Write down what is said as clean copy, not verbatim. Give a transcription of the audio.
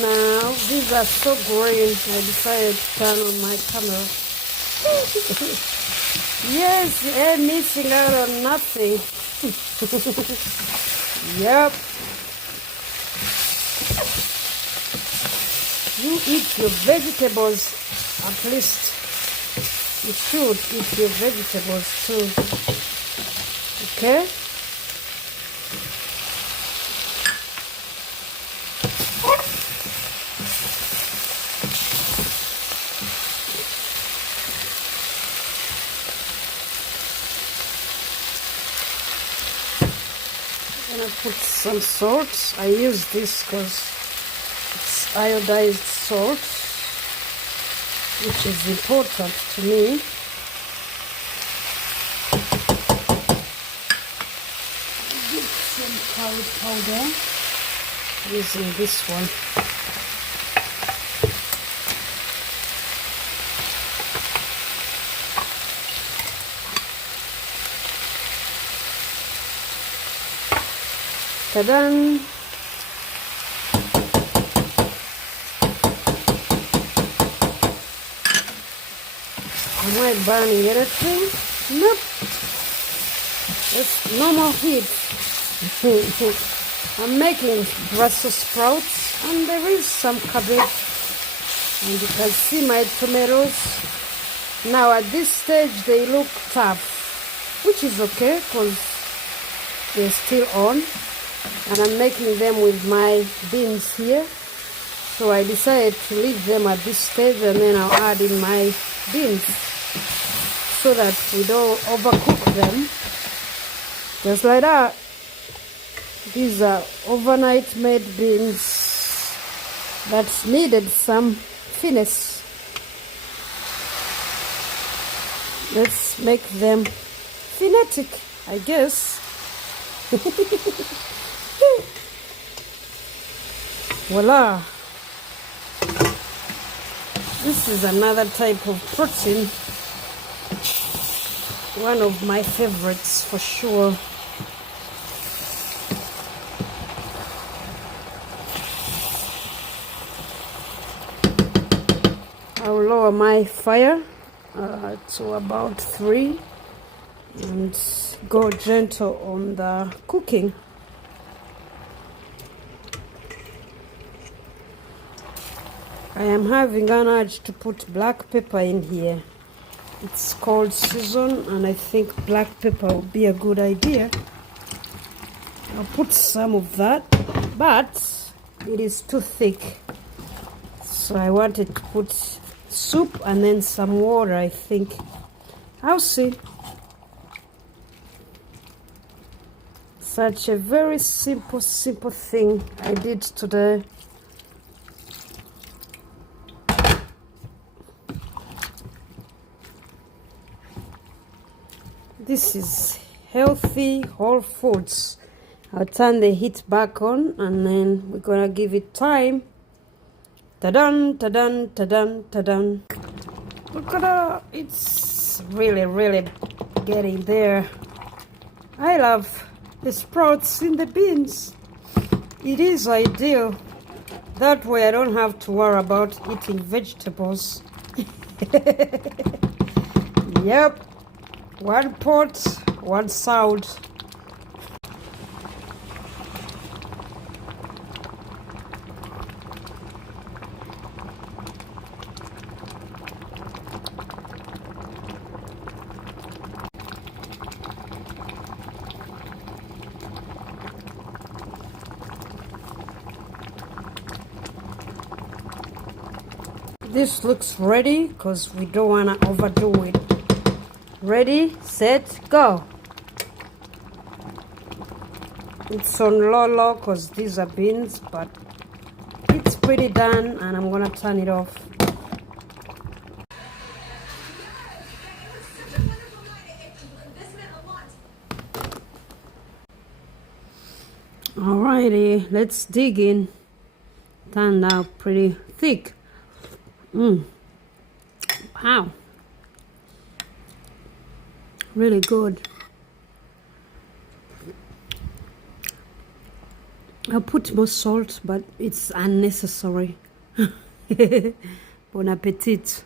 Now, these are so green, I decided to turn on my camera. Yes, you ain't missing out on nothing. Yep. You eat your vegetables, at least. You should eat your vegetables too. Okay? I'm gonna put some salt. I use this because it's iodized salt, which is important to me. Get some curry powder using this one. Ta-da! Am I burning anything? Nope. It's normal heat. I'm making Brussels sprouts and there is some cabbage. And you can see my tomatoes. Now at this stage they look tough, which is okay because they're still on. And I'm making them with my beans here. So I decided to leave them at this stage and then I'll add in my beans so that we don't overcook them. Just like that. These are overnight made beans that needed some finesse. Let's make them phonetic, I guess. Voila! This is another type of protein. One of my favorites for sure. I'll lower my fire to about 3 and go gentle on the cooking. I am having an urge to put black pepper in here. It's cold season and I think black pepper would be a good idea. I'll put some of that, but it is too thick. So I wanted to put soup and then some water, I think. I'll see. Such a very simple thing I did today. This is healthy whole foods. I'll turn the heat back on and then we're gonna give it time. Ta-dun, ta-dun, ta-dun, ta-dun. Look at that. It's really getting there. I love the sprouts in the beans. It is ideal. That way I don't have to worry about eating vegetables. Yep. One pot, one sound. This looks ready because we don't want to overdo it. Ready, set, go. It's on low because these are beans, but it's pretty done and I'm gonna turn it off. Alrighty, let's dig in. Turned out pretty thick. Wow. Really good. I'll put more salt, but it's unnecessary. Bon appetit.